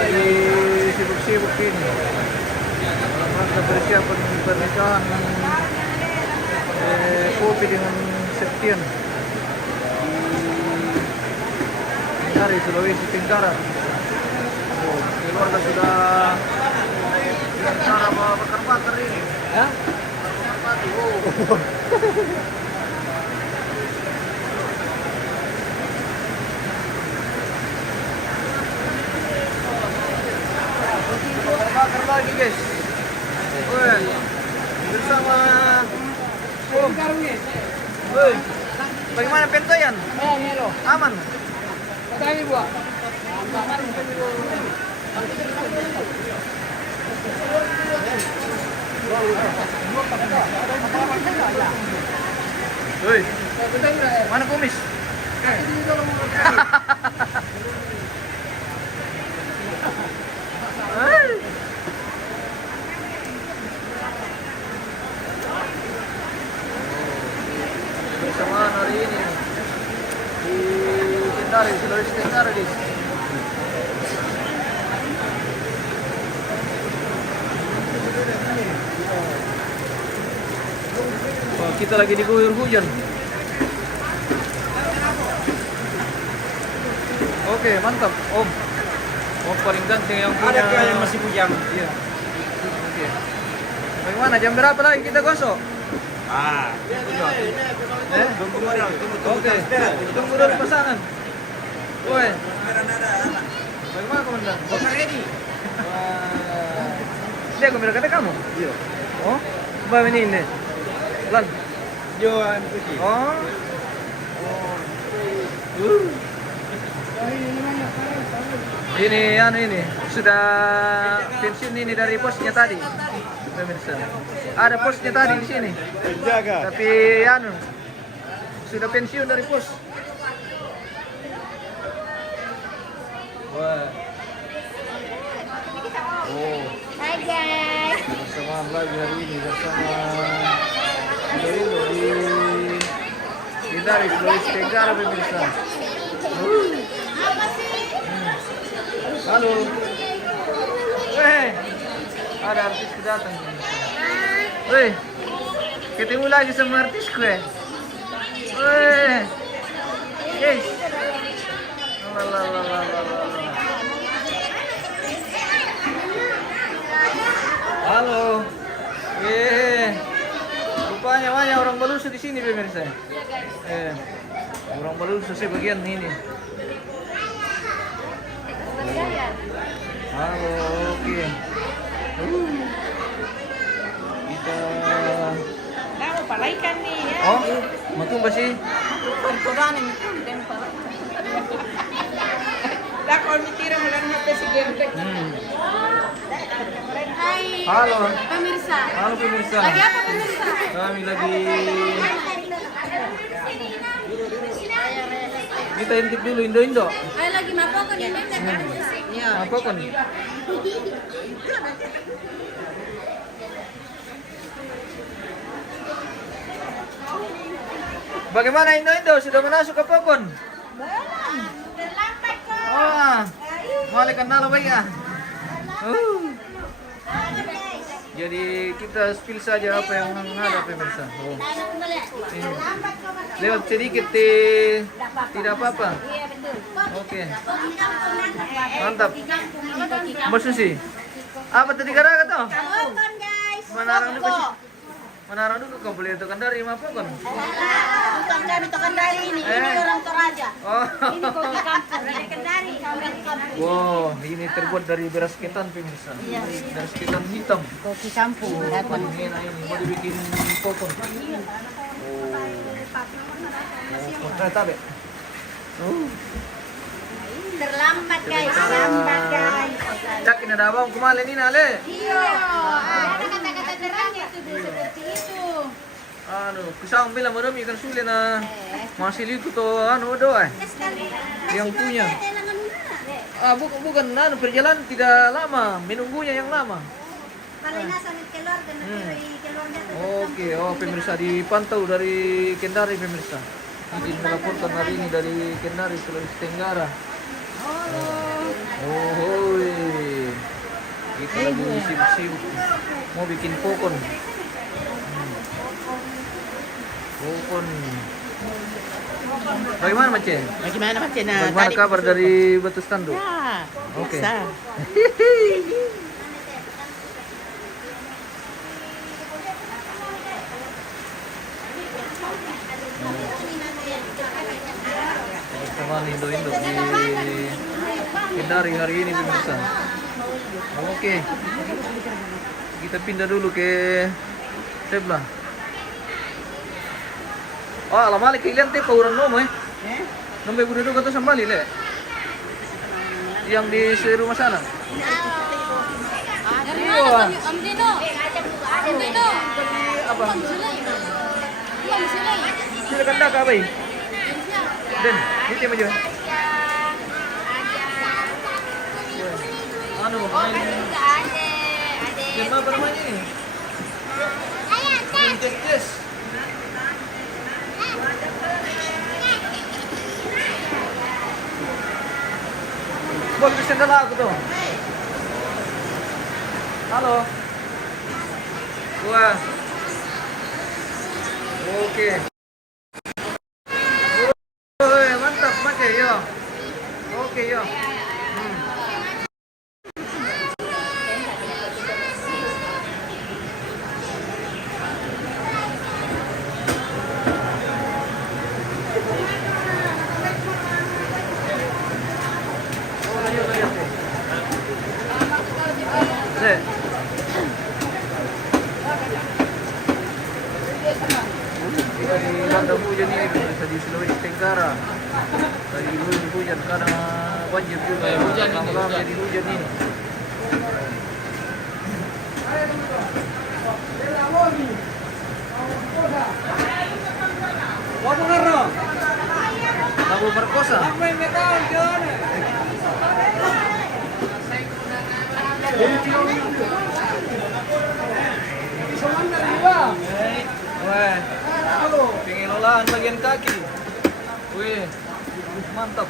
lagi sibuk-sibuk ini dalam rangka persiapan pernikahan Kopi dengan Septian dari Sulawesi Tenggara. Oh, keluarga sudah cara bakar-bakar ini. Ya? Bakar-bakar. Oh. Bakar lagi guys. Woi, bersama Om. Woi, bagaimana pentoyan? Aman. Kami buat. Woi, mana kumis? Bersamaan hari ini di Kendari, Sulawesi Tenggara guys. Wah, kita lagi diguyur hujan. Oke, mantap Om. Om paling ganteng yang punya. Ada yang masih bujang. Iya. Oke. Bagaimana jam berapa lagi kita gosok? Tunggu modal, Oke, tunggu dulu pasangan. Woi, bagaimana komandan? Bakar ready. Wah, dia kamera kata kamu? Iya. Oh, bawa ini. Lan. Joan putih. Oh. Ini sudah pensiun ini dari posnya tadi, pemirsa. Ada posnya tadi di sini. Jaga. Tapi sudah pensiun dari pos. Wah. Oh. Hai guys. Bersama lagi hari ini bersama Indo di dari Sulawesi Tenggara pemirsa. Halo. Ada artis datang. Weh, ketemu lagi sama artisku ya. Weh, guys. Halo. Rupanya banyak orang Balusu di sini pemirsa. Orang Balusu sih bagian ini. Halo, oke. Kita Kamu palaikan nih ya. oh, matung ba si? Pagkudanin ito. Dakol mitira mo lang na presidente. Hai. Halo. Pemirsa. Halo pemirsa. Lagi apa pemirsa? Kami lagi kita intip dulu Indo. Ay lagi mapokon ini kan. Iya. Apa kon? Bagaimana Indo? Sudah masuk ke Pokon? Terlambat ko. Ah, balikan na lang ya. Jadi kita spill saja apa yang ada pemirsa. Oh. Ini. Lewat sedikit tidak apa-apa. Iya betul. Oke. Mantap. Mbak Susi. Apa tadi kata to? Pokon guys. Manarang dulu sih. Manarang dulu kau boleh tekan dari apa kon? Bukan kami Tokandari ini. Ini orang Toraja. Oh. Ini kopi kampung. Dari Kendari. Kami kampung. Wow, ini terbuat dari beras ketan pemirsa. Iya. Beras ketan hitam. Kopi kampung. Ini mau dibikin popcorn. Oh, ternyata be. Terlambat guys. Terlambat guys. Cak ini ada abang kemarin ini ale. Iya. Ada kata-kata terang itu seperti itu. Anu, kusang bilang madam ikan sulit na masih itu to anu doa. Yang punya. Ah, bukan anu perjalanan tidak lama, menunggunya yang lama. Oke, oh pemirsa dipantau dari Kendari pemirsa. Izin melaporkan hari ini dari Kendari Sulawesi Tenggara. Halo. Oh, hoi. Kita lagi sibuk-sibuk mau bikin pokon. Pokon. Bagaimana Mace? Bagaimana Macen? Bagaimana kabar dari Batu Standu? Ya, Oke. biasa. Sama Indo-Indo di Kendari hari ini pemirsa. Oke. Kita pindah dulu ke sebelah. Oh, alam mali kailan te pauran mo eh. Nampai budak tu kata sambali le. Yang di rumah sana. Iya. Apa? Sila kanda ka bay. Den, dito mo dyan. Ano, main. Game apa namanya ini? Yes. Buat sendal aku tuh. Halo. Wah. Oke. Woi, mantap, pakai yo. Oke, yo. Di hujan ini bisa di Sulawesi Tenggara. Lagi hujan karena banjir juga. Hujan lama-lama jadi hujan ini. Kamu perkosa. Wah, pengelolaan bagian kaki. Wih, mantap.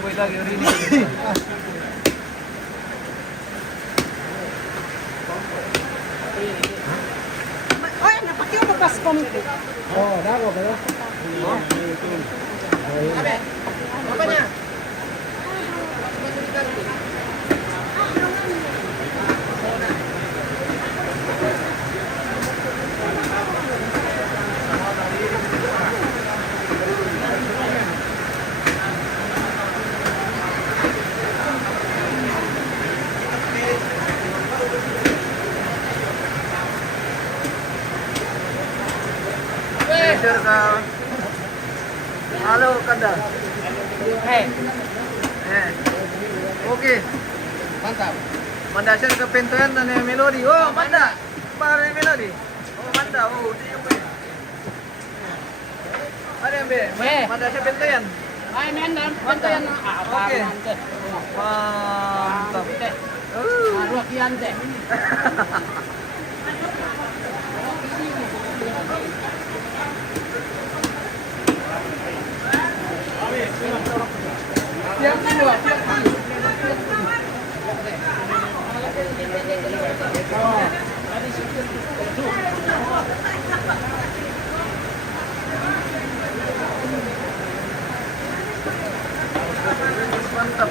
Wih lagi hari ini. Oh, yang pakai apa baskom itu? Oh, daro kayo. Apanya? Geser ka. Halo, Kanda. Hei, Oke. mantap. Mandasyan ke pentoyan dan melodi. Oh, manda. Pare melodi. Oh, manda. Oh, di yung be. Ada yang be? Mandasyan pentoyan. Ay, men, mantap yan. Oke. Mantap. Ruak yan deh. Tiap dua, tiap dua. Mantap.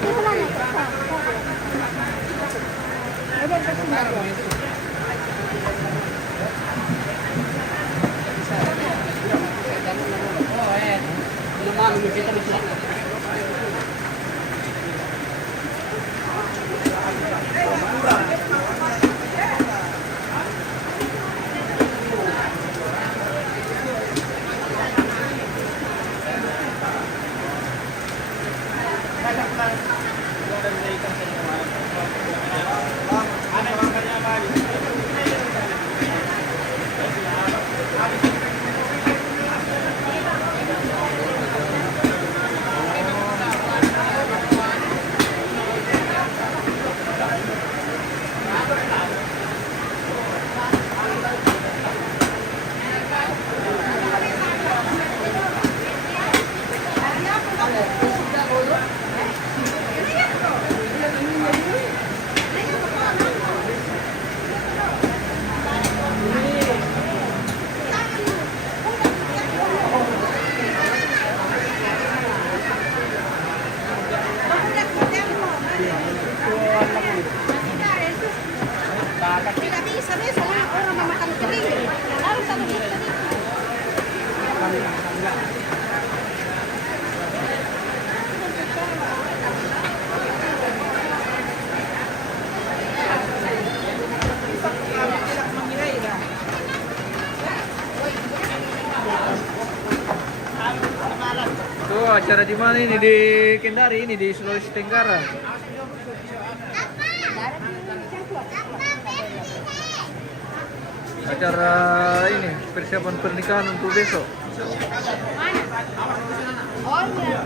Oh, acara di mana ini? Di Kendari ini, di Sulawesi Tenggara. Acara ini persiapan pernikahan untuk besok. Oh iya.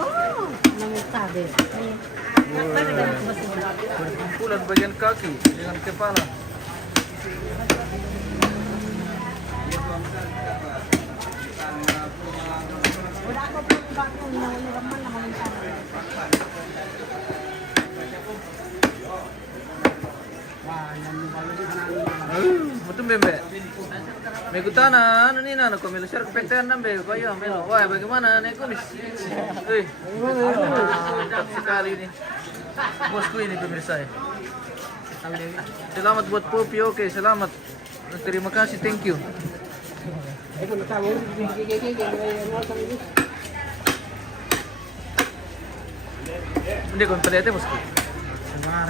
Oh, namin sabi. Perkumpulan bagian kaki dengan kepala. Wala ko po bakit niliraman naman yung sabi. Betul bembe. Megutana, anu nih nana, kau melu share kepetean nambe, kau ya melu. Wah, bagaimana nek kumis? Mantap sekali ini. Bosku ini pemirsa ya. Selamat buat Popi, oke, selamat. Terima kasih, thank you. Hindi kau pelete bosku.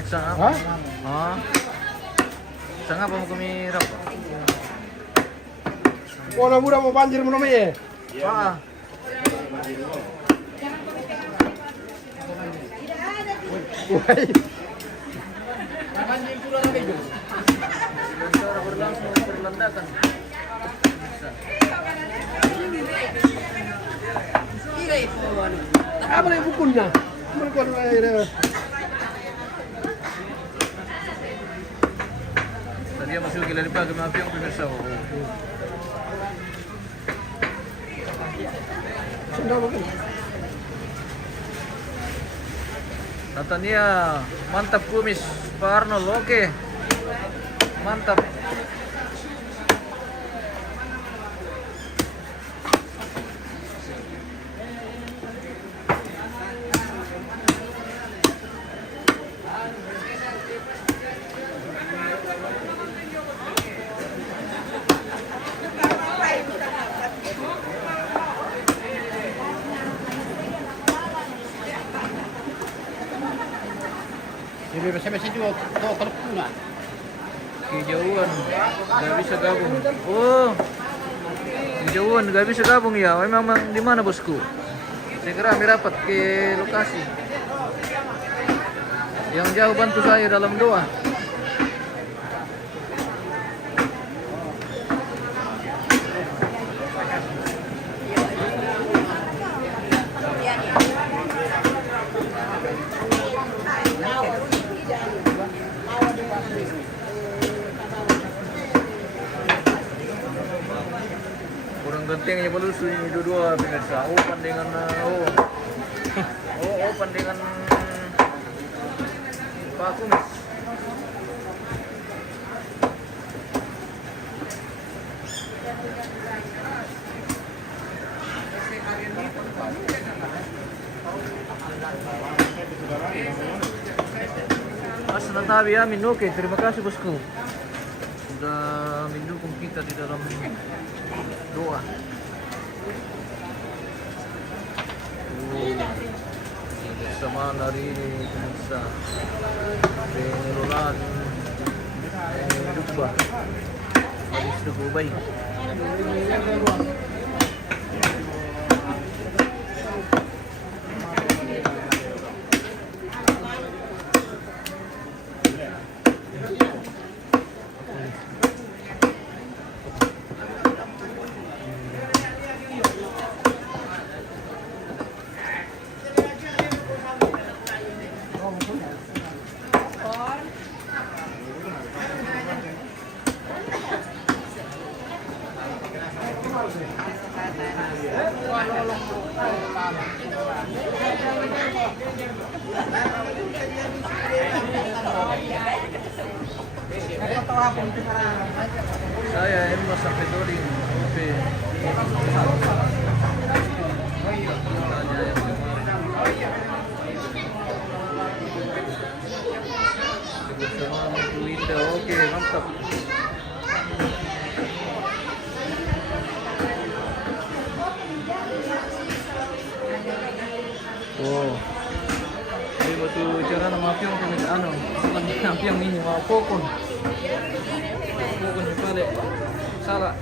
Sangat. Ah. Sangat apa mau kami rap? Wala mura mo banjir mo naman eh. Wah. Uy. Secara berlangsung berlandakan. Apa yung bukun na? Bukun na yun. Tadi yang masuk gila lipat kami api yang pemirsa. Natania, mantap kumis Pak Arnold, oke. Mantap. Jadi biasa-biasa juga tuh kalau punya. Kejauhan, nggak bisa gabung. Oh, kejauhan nggak bisa gabung ya. Memang di mana bosku? Segera kami rapat ke lokasi. Yang jauh bantu saya dalam doa. Kurang gentengnya pelusu ini dua-dua pemirsa. Open dengan open dengan Pak Kumis. Mas Natawi Amin, oke, terima kasih bosku sudah mendukung kita di dalam doa. Bersama hari ini bisa pengelolaan Dukba Hadis Dubai. Saya Emma Sapedori, Oke. Bersama Ibu Indah, oke, mantap. itu cara nama piong tuh anu, bukan piong ini mau pokon. Pokon di balik. Salah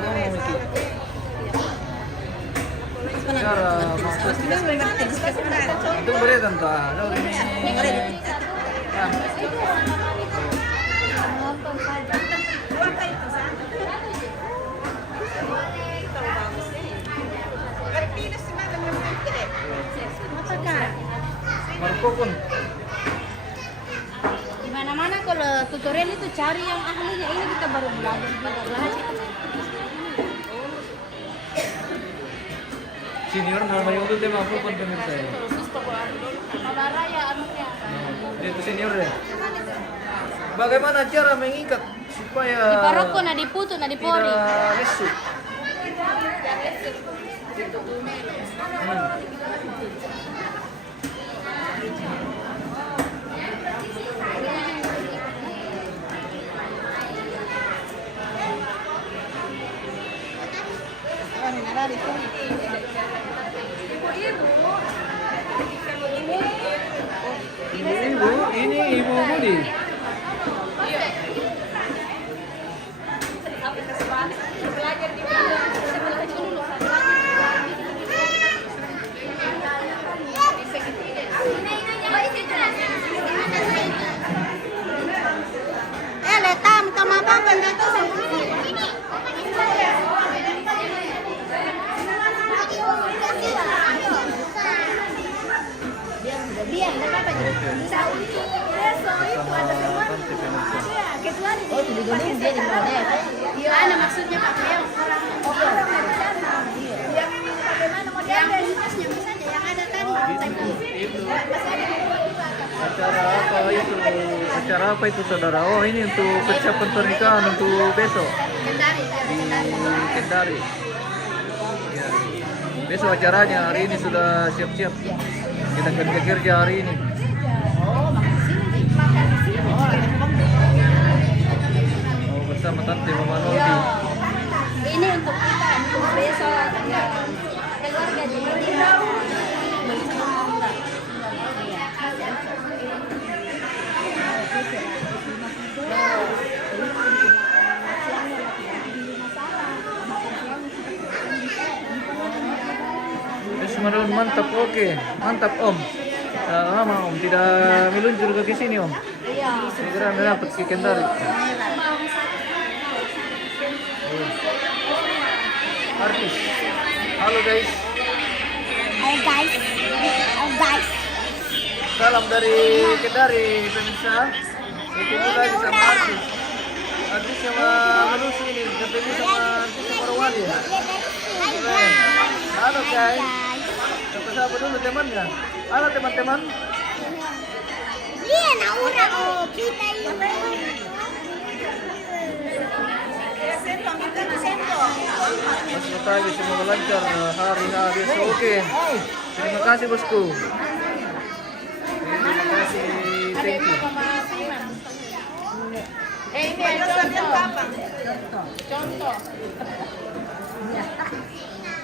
ngomong itu. Cara maksud itu beredan tuh. Ya. Markokon. Di mana-mana kalau tutorial itu cari yang ahlinya. Ini kita baru belajar juga. Senior namanya itu tema Markokon pemirsa ya. Saudara ya anunya. Itu senior ya. Bagaimana cara mengikat supaya Di paroko na diputo na dipori. tidak lesu? Ibu, ini Ibu Budi. Letam kamabangan dito sa Biar, apa jadi? Oh, jadi gulung dia di mana ya? Iya. Ano maksudnya Pak Yang orang yang bagaimana modelnya? Yang atasnya misalnya yang ada tadi. Acara apa itu saudara? Oh ini untuk persiapan pernikahan untuk besok di Kendari. Ya. Besok acaranya hari ini sudah siap-siap. Kita kerja hari ini. Oh bersama Tante Mama Noldi. Ini untuk kita untuk besok ya. Keluarga di sini. Bismillah, mantap, oke, mantap Om. Lama Om tidak meluncur ke sini Om. Iya. Segera Anda dapat ke Kendari. Artis. Halo guys. Hai guys. Salam dari Kendari pemirsa. Ketemu lagi sama artis. Artis yang manusia ini ketemu sama artis yang Marwali ya. Halo guys. Sapa dulu temannya. Halo teman-teman. Iya, naura oh kita ini. Mas Lagi semoga lancar hari-hari besok. Oke. Terima kasih bosku. Terima kasih. Thank you. Ini contoh.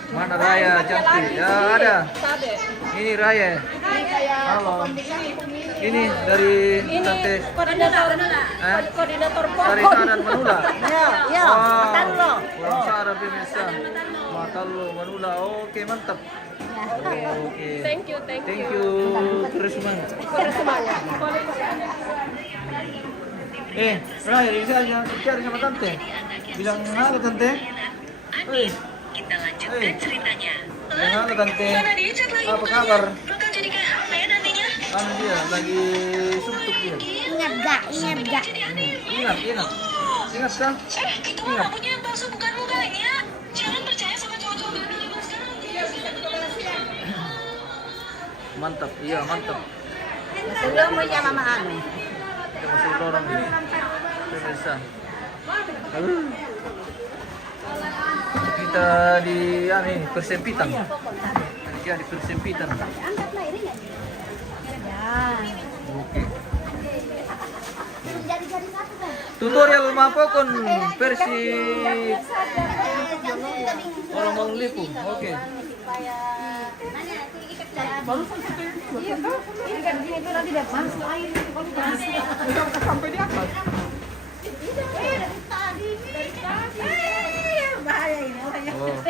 Mana Raya cantik? Ya ada. Ini Raya. Halo. Ini dari Tante Koordinator Sarita dan Manula. Iya, Wow. Kurang Sarah pemirsa. Matalo Manula. Oke, mantap. Oke. Thank you. Thank you. Terus semangat. Raya, bisa aja cari sama Tante. Bilang halo Tante. Kita lanjutkan ceritanya. Bilang halo Tante. Mana dia chat lagi Apa kabar? Bakal jadi kayak apa ya nantinya? Anu dia lagi suntuk dia. Ingat gak? Ingat. Ingat kan? Itu mah rambutnya yang palsu bukan mukanya. Jangan percaya sama cowok-cowok gandul zaman sekarang. Mantap, iya mantap. Sebelum punya mama anu. Kita masih lorong ini. Pemirsa. Kita di persempitan. Kita di persempitan. Oke. Tutorial Mapokon versi orang Lipu. Oke. Iya kan? Ini kan gini tuh nanti dapat masuk air itu kalau masuk. Sampai di atas. Bahaya ini. Oh.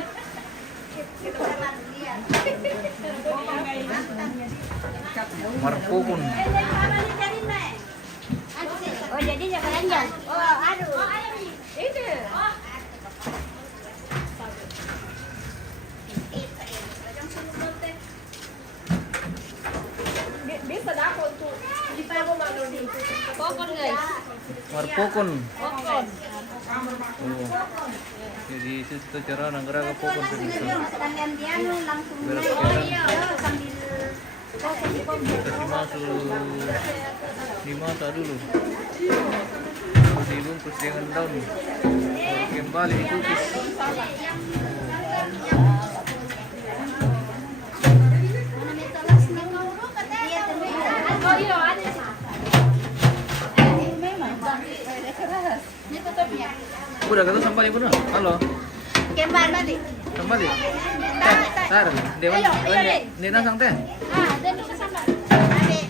Marpukun. Oh, jadi jangan lanjut. Oh, aduh. Itu. Bisa dapat tuh. Kita mau makan di Pokon, guys. Marpukun. Pokon. Oh. Jadi situ cara nanggara pokon tadi. Sekalian dia langsung Beres naik. sekarang. Sambil Kasih masuk dimata dulu. Lalu dibungkus dengan daun. Lalu kembali dikukus. Oh iya, ada sih. Memang. Ini tutupnya. Udah kata sampai ibu no? Halo. Kembali. Kembali. Tar, dia Ayo, Den. Dia nasang teh. Ah, dan bisa sama. Ade.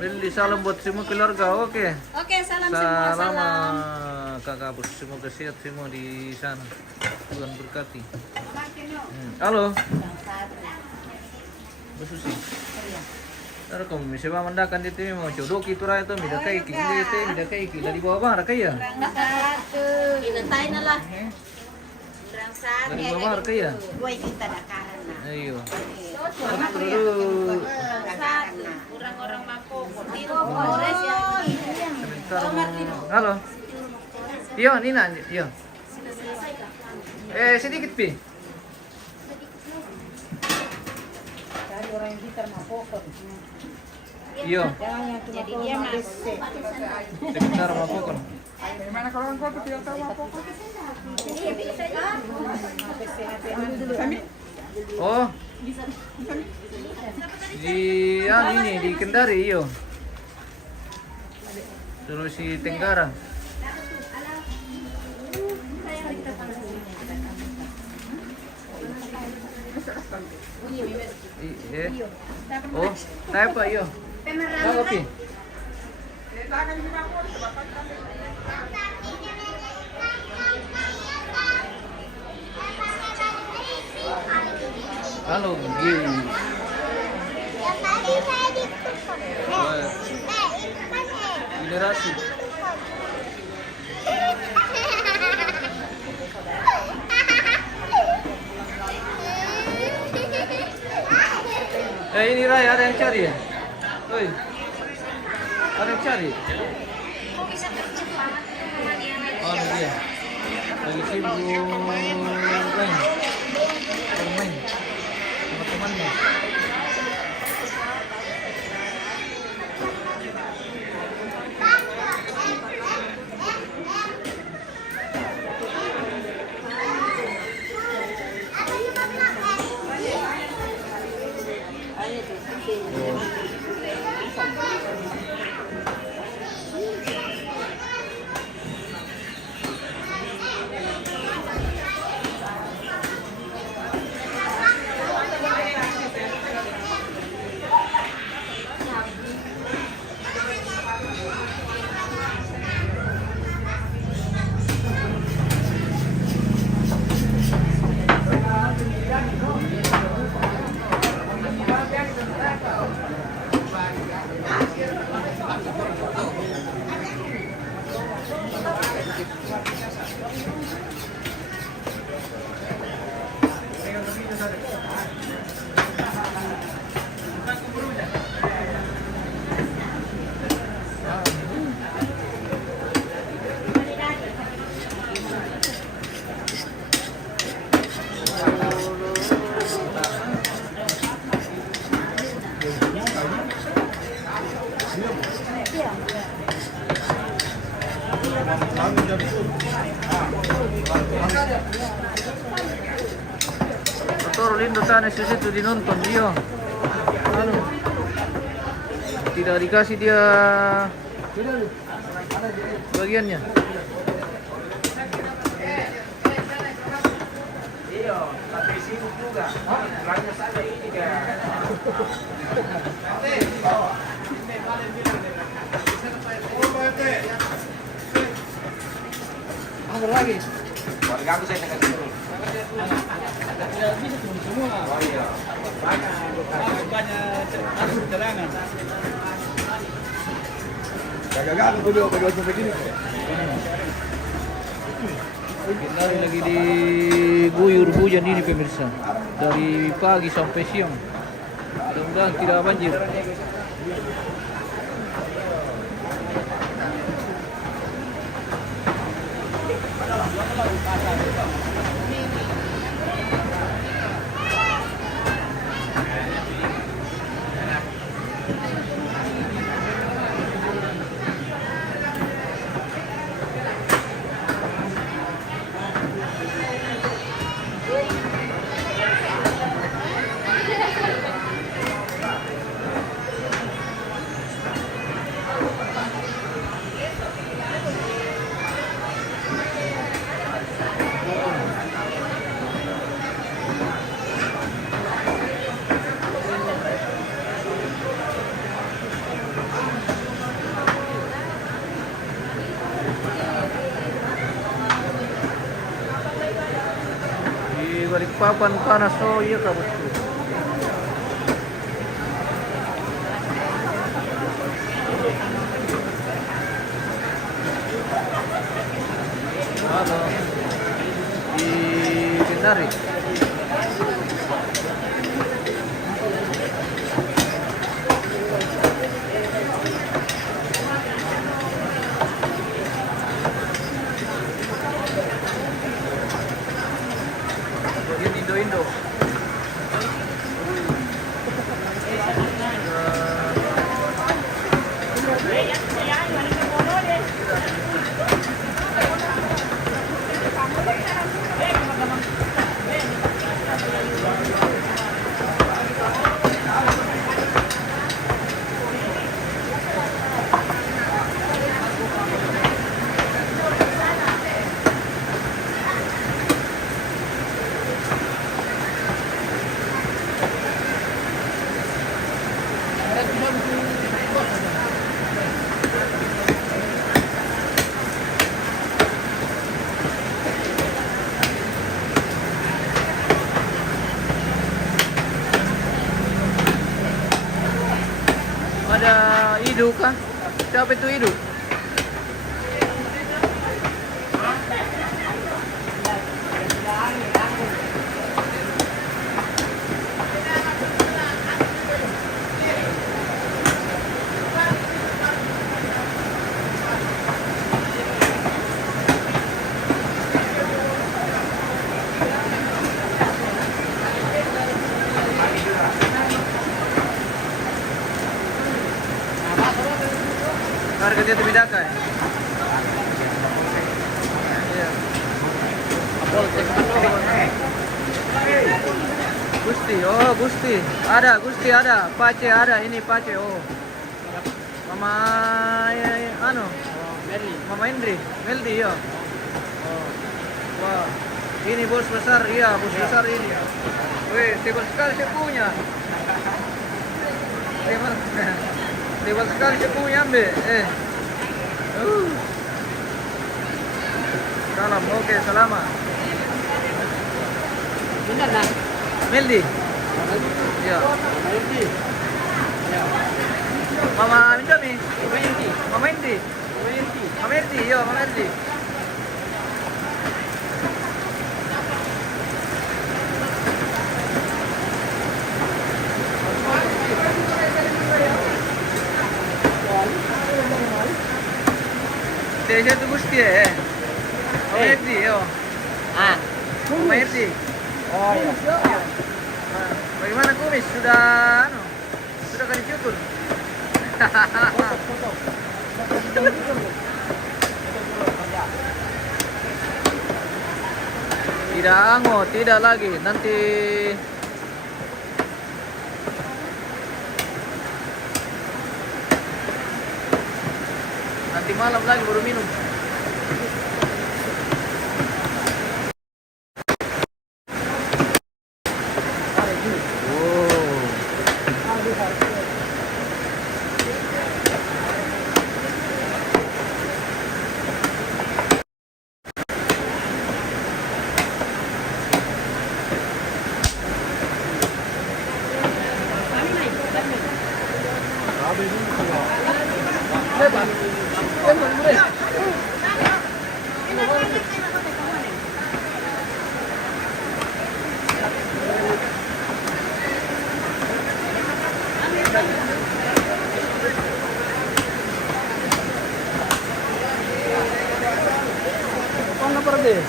Beli salam buat semua keluarga, oke. Oke, salam semua, Salam salam. kakak bos, semoga sehat semua di sana. Tuhan berkati. Halo. Bu Susi. Ntar kamu bisa mandakan di tim mau jodoh gitu raya tuh, mida kayak gitu teh, mida kayak gitu dari bawah bang, kayak. Satu. Kita tayo na lah. Dari bawah bang, kayak. Buay kita dakaran na. Ayo. Satu. Orang-orang mako. Dito po. Sebentar. Halo. Iyo, Nina, iyo. Sedikit pi. Cari orang yang gitar mau pokok. Iyo. Jangan yang cuma Jadi dia mas. Sebentar mau pokok. Gimana kalau orang tua tidak tahu apa? Iya, bisa ya. Oh. Di ini di Kendari iyo. Sulawesi Tenggara. Oh, tayo pa iyo. Tayo pi. Halo, gini. Generasi. Ini Rai, ada yang cari ya? Oi. Ada yang cari? Oh, ini dia. Lagi sibuk main. Bermain sama temannya. Toro lindo sana siya dinonton, Dio. anu tidak dikasih dia bagiannya. Iya, tapi sibuk juga. Hanya saja ini kan. Anggur lagi. Warga aku saya tekan dulu. Oh iya. Banyak terangan. Gak aku dulu berdua sampai gini. Kita lagi diguyur hujan ini pemirsa. Dari pagi sampai siang. Mudah-mudahan tidak banjir. Di Balikpapan panas, oh iya Kak bosku. Halo. Di Kendari. Bagian Indo-Indo. Ada Idu kah? Siapa itu Idu? Harga dia terbedakan. Iya. Gusti, oh Gusti, ada, Pace ada, ini Pace, oh. Mama, anu, Mama Indri, Meldi, ya. Oh, wah, ini bos besar, iya, bos besar ini. Wih, tebal sekali saya punya. Tebal sekali saya punya, ambil. Salam, oke, selamat. Benar lah. Meldi. Ya. Mama Indomie. Mama Indi. Mama Indi, yo, Mama Indi. Desa itu Gusti ya. Mama Indi, yo. Ah. Mama Indi. Oh iya. Bagaimana kumis? Sudah anu? Sudah kali cukur? Tidak ango, tidak lagi. Nanti nanti malam lagi baru minum. Ano para deh?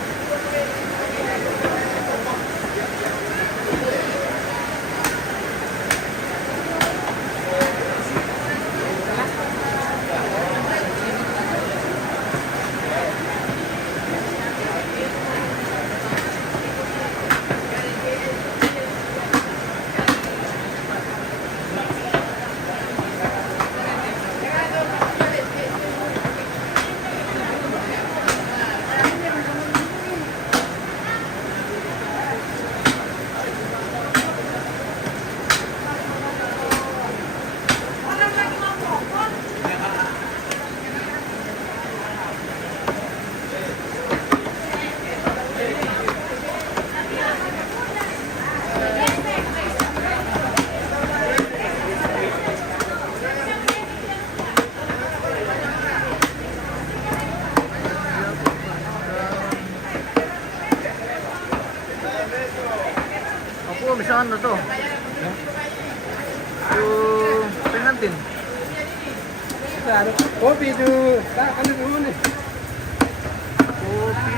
Ako, bisa ano to? Yung pengantin. Kopi itu, kan dulu nih. Kopi.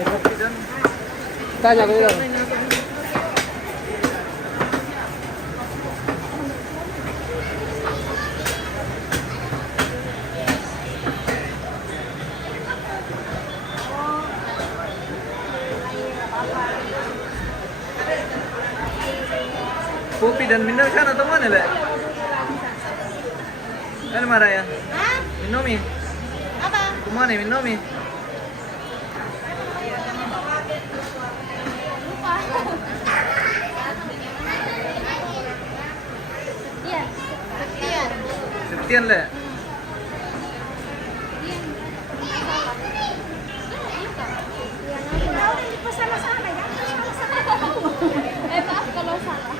Kopi dan Tanya ke dia. kopi dan minum sana atau mana, Le? Kan marah ya? Hah? Minomi. Apa? Kemana Minomi? Lupa. Sekian. Sekian. Septian, Le. Maaf kalau salah.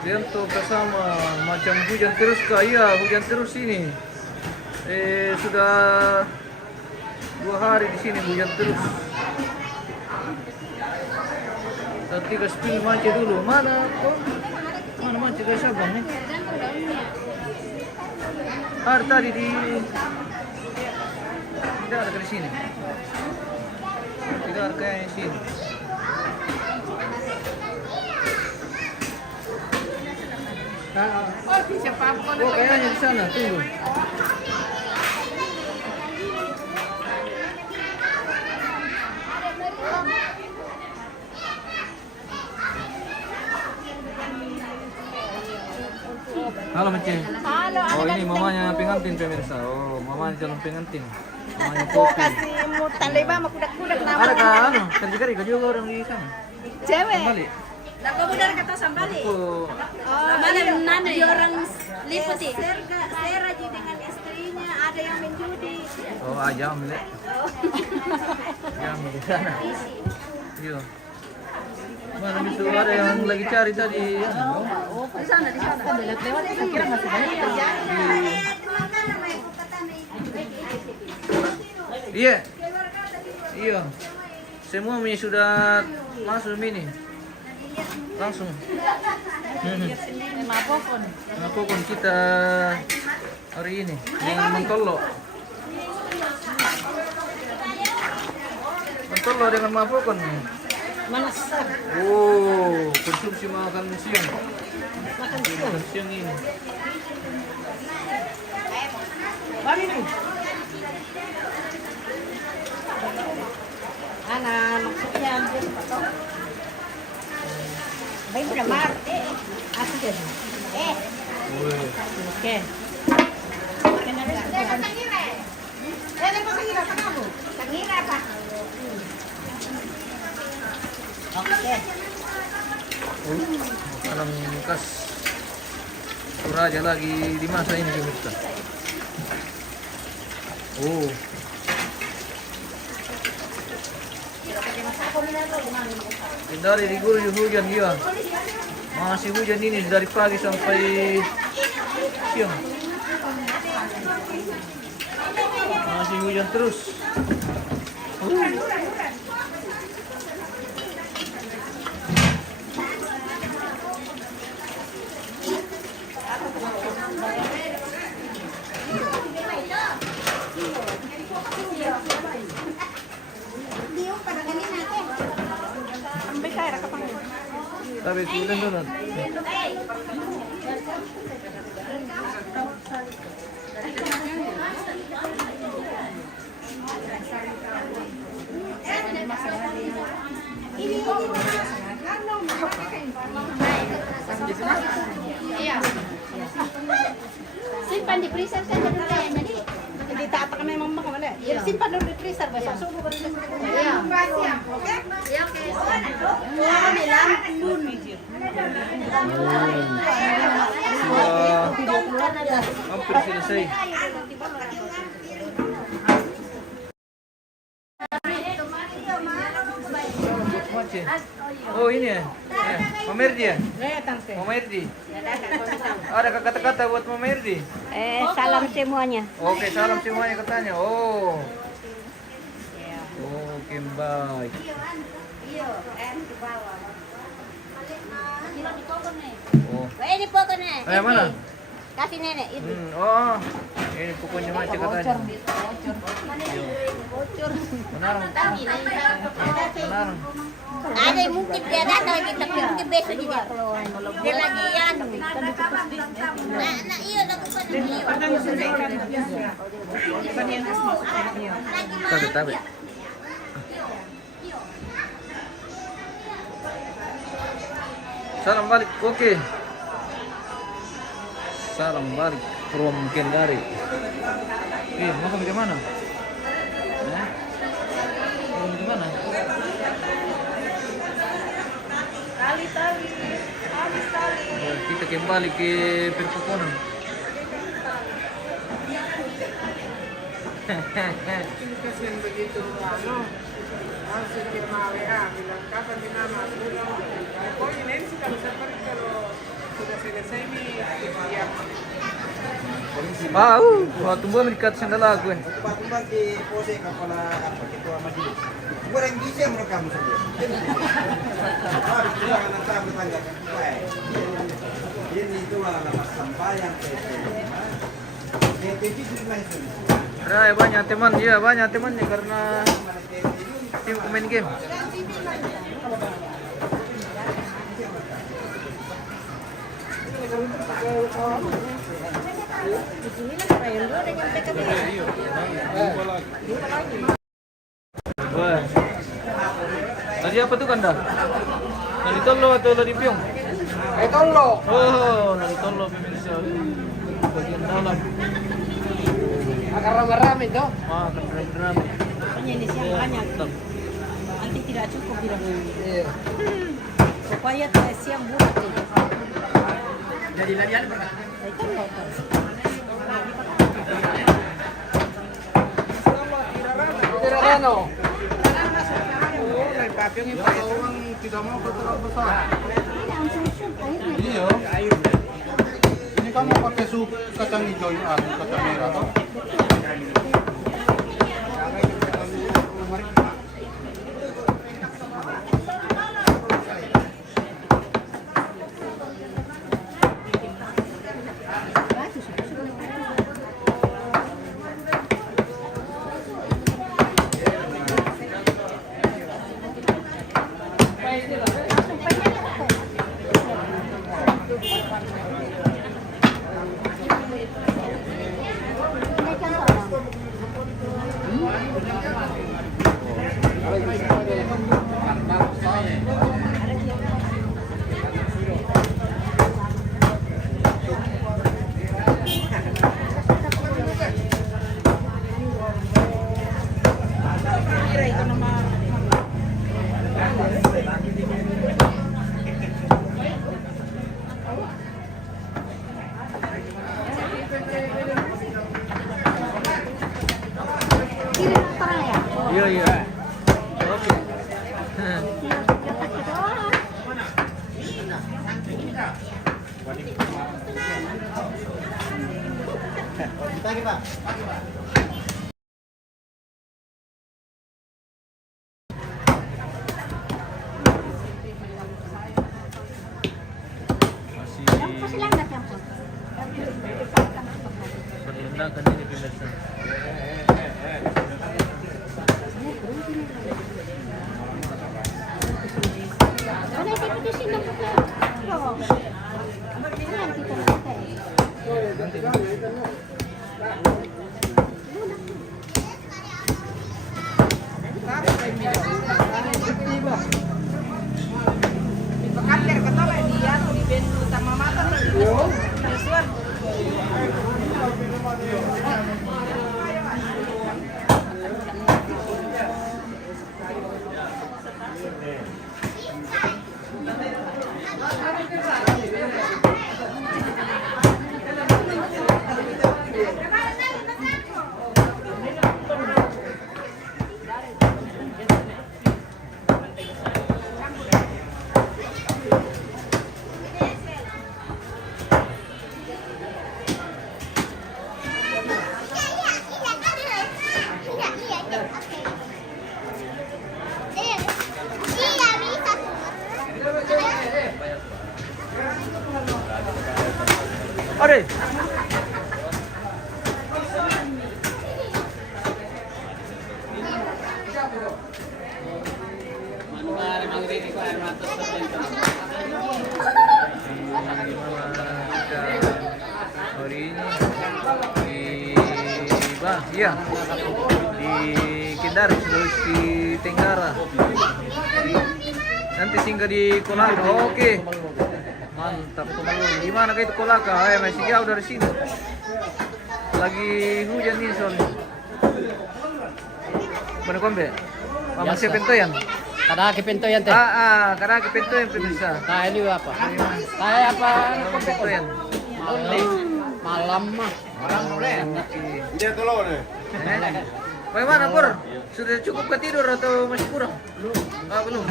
Dia tuh bersama macam hujan terus kah? Iya, hujan terus ini. Sudah 2 hari di sini hujan terus. Tadi ke spill mancing dulu. Mana kok? Mana mancing ke Sabang nih? Hari tadi di tidak ada ke sini. Tidak ada kayak di sini. Oh, kayaknya di sana. Tunggu. Halo, Mece. Halo, Oh, ini mamanya pengantin pemirsa. Oh, mamanya calon pengantin. Mamanya kopi. kasih mutan leba sama kuda-kuda kenapa? Ada kan? Anu, kerja juga orang di sana. Cewek. Kembali. Nak kemudian kata sambali. Oh, Mana nana orang liputi. Seraji dengan istrinya, ada yang menjudi. oh ajam, Le. Ajam di sana. Iya. Mana bisa ada yang lagi cari tadi? Oh, di sana. Lewat saya kira masih banyak yang Iya. Iya. Semua sudah masuk ini. Langsung. Mapokon. Mapukon kita hari ini dengan mentolo. Mentolo dengan mapukon. Manasar. Oh, konsumsi makan siang. Makan Makan siang ini. Bari nih. Ana maksudnya ambil patok. Baik udah mar. Asik deh. Wih. Oke. Tangira apa? Oke. Makanan khas Toraja lagi di masa ini pemirsa. Oh, dari diguyur hujan dia. Masih hujan ini dari pagi sampai siang. Masih hujan terus. Tapi kulen doon. Simpan di freezer saja dulu ya. Jadi Hindi tatak kami mga mga wala. Simpan doon di freezer ba? Subo ba rin? iya. Oke. Iya, oke. Wala nila dun. Sudah hampir selesai. Oh ini ya, Mamerdi ya? Mamerdi. Ada kata-kata buat Mamerdi? Salam semuanya. Oke, salam semuanya katanya. Oh. Oke, baik. Oh. Ini pokoknya. Eh, mana? Kasih nenek itu. Oh. Ini pokoknya macam katanya. Bocor. Menarang. Menarang. Ada yang mungkin dia datang lagi tapi mungkin besok dia keluar. Dia lagi yan. Nah, iya lakukan iyo. Tabi. Salam balik. Oke. Salam balik from Kendari. Mau kami ke mana? Mau ke mana? Tali. Kita kembali ke perkebunan. Kasihan begitu, langsung firma WA bilang kapan dinamas ulang. Oh ini sih kalau seperti kalau sudah selesai nih siap. Waktu gua mendekat sandal aku. Tempat-tempat di pose kepala apa ketua majelis. Goreng bisa merekam saja. Harus jangan nanti bertanya ke kita. Ini itu alamat sampah yang TTP itu langsung. Ada banyak teman, ya banyak temannya karena tim main game. Wah. Tadi apa tuh Kanda? Nadi tolo atau nadi piong? Tolo. Oh, nadi tolo pemirsa. Bagian dalam. Akan ramai-ramai tuh. Akan rame-rame. Pokoknya ini siang banyak. Tetap. Nanti tidak cukup bilang. Iya. Supaya siang bulat nih. Jadi latihan berapa? Itu loh. Tidak ano. Oh, naik paping itu. Orang tidak mau terlalu besar. Iya. Ini kamu pakai sup kacang hijau kacang merah toh? kirim orang ya. Iya, iya. Oke. Kita kita. Masih Masih lambat yang pun. berlendakan ini pemirsa. Karena itu di sini bukan. Nanti kita pakai. Pakater ka tala dia di ben utama mata. Yesuan. Ade. Hari ini iya di Kendari, Sulawesi Tenggara. Nanti singgah di Kolaka. Oke. Mantap. Gimana kayak itu Kolaka? Masih jauh dari sini. Lagi hujan nih soalnya. Mana kombe? Masih pentoyan. Kadaki pintoyan teh. Karena pentoyan pemirsa. Nah ini apa? Kayak apa? Pentoyan. Malam mah. Dia tolong deh. Bagaimana Pur? Sudah cukup ke tidur atau masih kurang? Belum. Belum.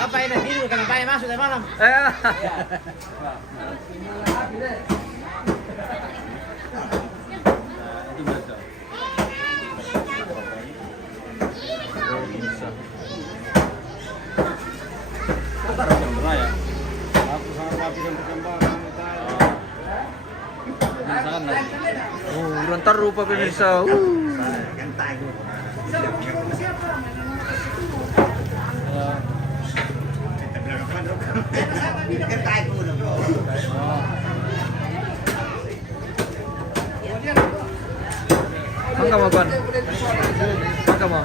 Apa ini tidur kan apa masuk dari malam? Udah rupa pemirsa. Mangga mau kan? Mangga mau.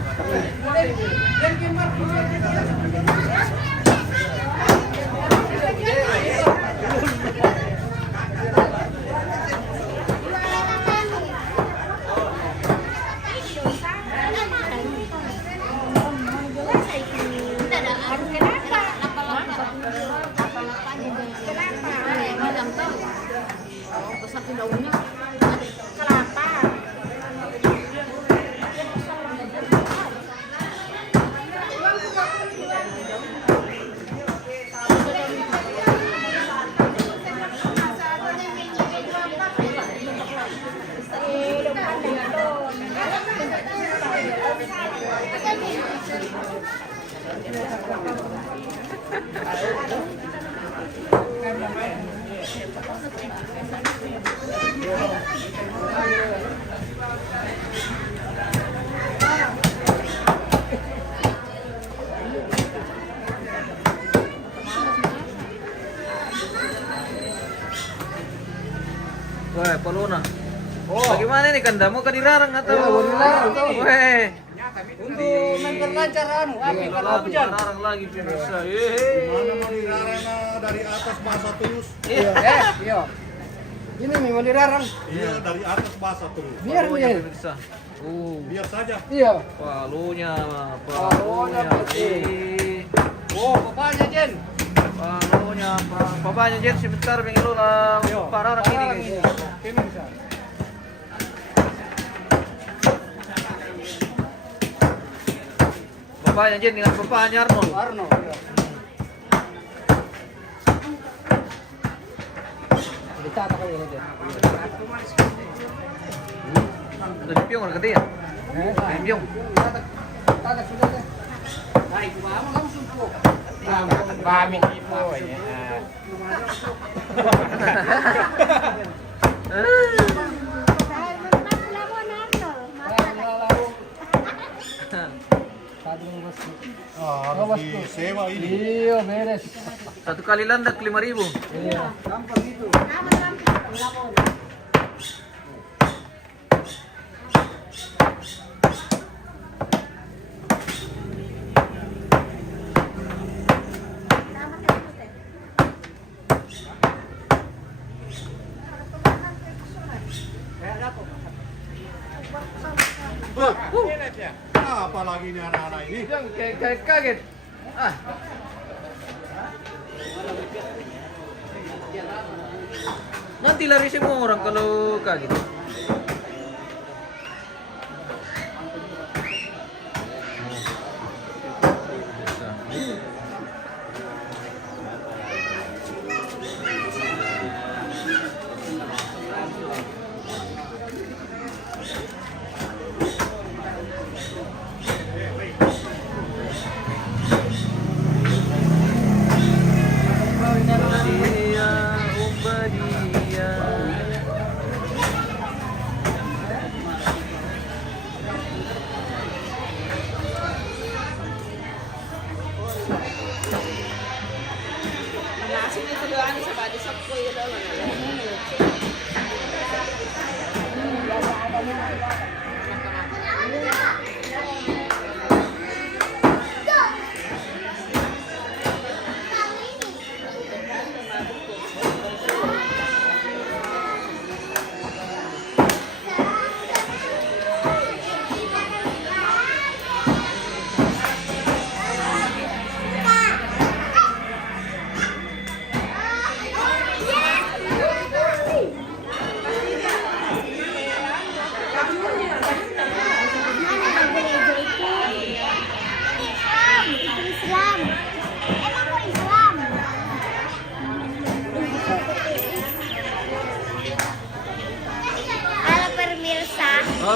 Wah, Palona. Bagaimana nih Kanda? Mau ke dilarang atau? Iya, mau dilarang tuh. Weh. Untuk memperlancar api kalau hujan. Dilarang lagi pemirsa. Mana mau dilarang dari atas bahasa terus? Iya, iya. Ini nih mau dilarang. Iya, dari atas bahasa terus. Biar Palonya dia. pemirsa. Biar saja. Iya. Palonya, Palonya putih. Oh, bapaknya Jen. Palonya, papanya Jen sebentar pengelola para orang ini. Pemirsa. bapaknya Jen dengan bapaknya Arnold. Arno. Iya. Ditata kayo na dyan. Dari piong orang ketiga. Dari piong. Tatak sudah deh. Ay, kumama langsung po. Maraming ipo eh. Sewa ini. Iya, beres. Satu kali landak 5.000. Iya. Gampang itu. Apa lagi ini anak-anak ini? Yang kaget. Ah. Nanti lari semua orang kalau kaget.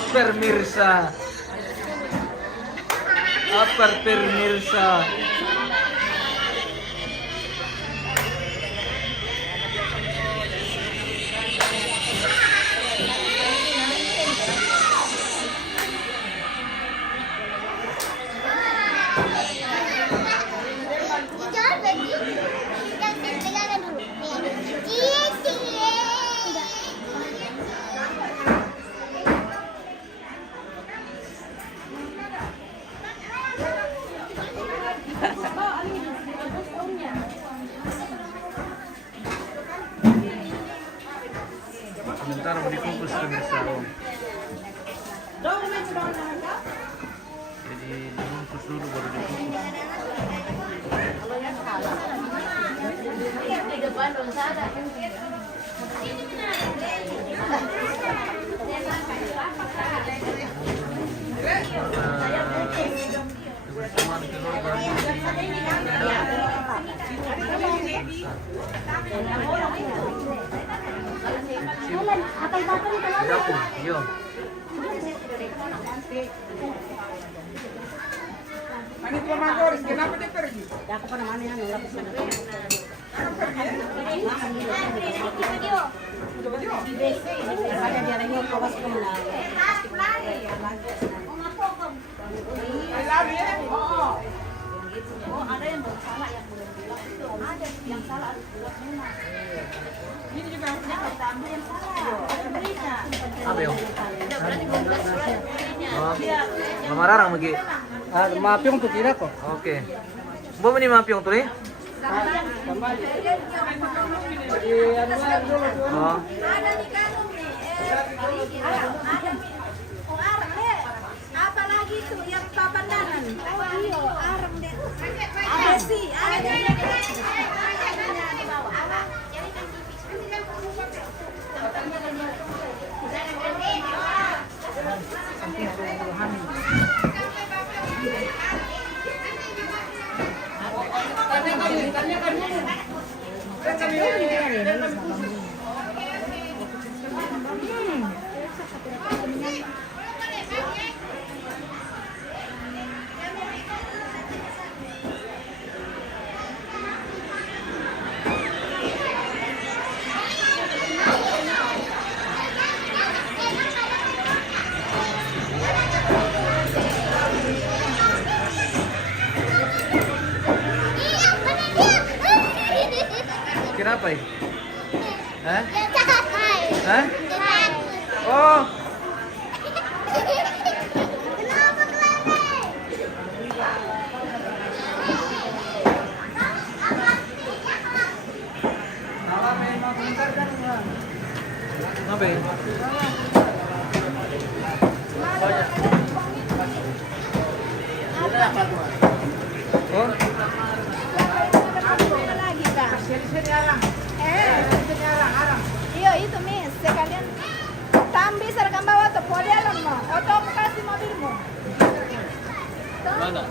Pemirsa. Apa pemirsa? Sebentar mau dikukus pemirsa. Jadi dibungkus dulu baru dikukus. Kebersamaan keluarga di dapur, yo. Manit Romagoris, kenapa dia pergi? Ay, lari ya? Oh, ada yang bersalah yang belum bilang itu. Ada yang salah memang. Ini juga Ambil yang salah. Berita. Apa yo? Mama Rarang magi. Ah, maapyong to tira ko. Oke. Bawa ni mapiong tuh nih? Kembali. Ano nga dulu to? Oh. Ada di kanong ada arang deh. Apalagi itu yang papandanan. Iyo, arang deh. Ada sih, ada. Hah? Hah? Oh, apa ya? Oh, Apa lagi, Kak? Iya itu Miss, sekalian tambi seragam bawa tuh podelan mo. Atau aku kasih mobilmu. mana?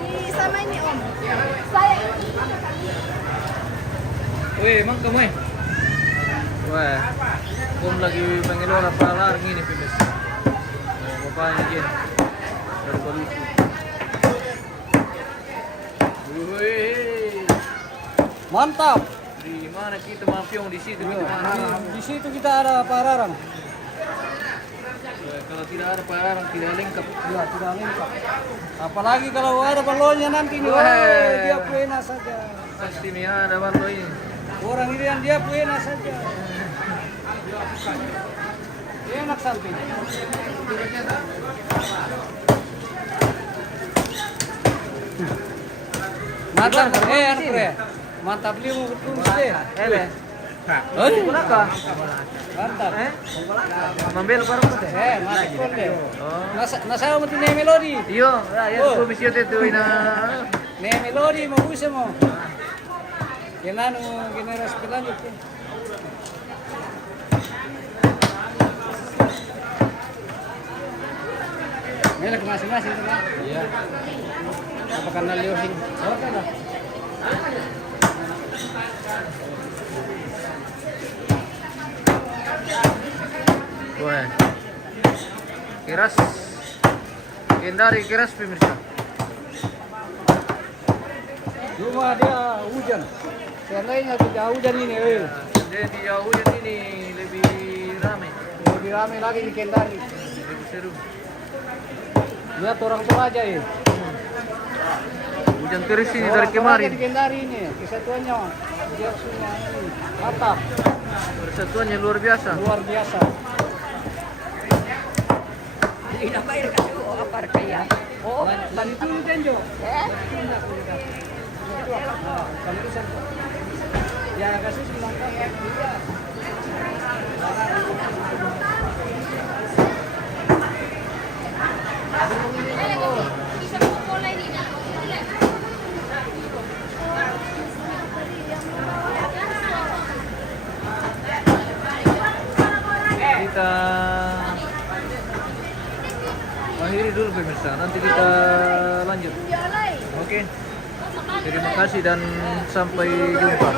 Di sama ini Om. Saya Weh, emang kamu eh? Wah, Om lagi mengelola palalang ini, Pimes. Bapaknya gini. Dari Maluku. Wih, Mantap. di mana kita mafiong di situ kita mana? Di situ kita ada pararang. Kalau tidak ada palalang tidak lengkap. Ya, tidak lengkap. Apalagi kalau ada balonnya nanti nih, Wah. dia puena saja. Pasti nih ada ballo ini. Orang ini yang dia puena saja. Enak samping. Mantap, anak pre. Mantap limu betul deh. Ele. Oh, kenapa? Mantap. Mambil baru ko teh. Mantap pun deh. Oh. Nasa mo tinay melodi. Iyo, ya komisi itu ina. Ne melodi mo busa mo. Yan ano generas pelanjut. Melek masing-masing teman. Iya. Apakah naliuhin? Oke lah. Wah. Kiras. Kendari kiras pemirsa. Cuma dia hujan. Seandainya tidak hujan ini, Jadi jauh ini lebih ramai, lebih ramai lagi di Kendari. lebih seru. Lihat orang tua aja ya. Hujan terus ini dari Orang tua aja kemarin. di Kendari ini, kesatuannya dia semua ini mantap, Persatuannya luar biasa. luar biasa. Oh, Dan itu Tenjo. Ya kasih mantap. Kita akhiri dulu pemirsa, nanti kita lanjut. Oke. Terima kasih dan sampai jumpa.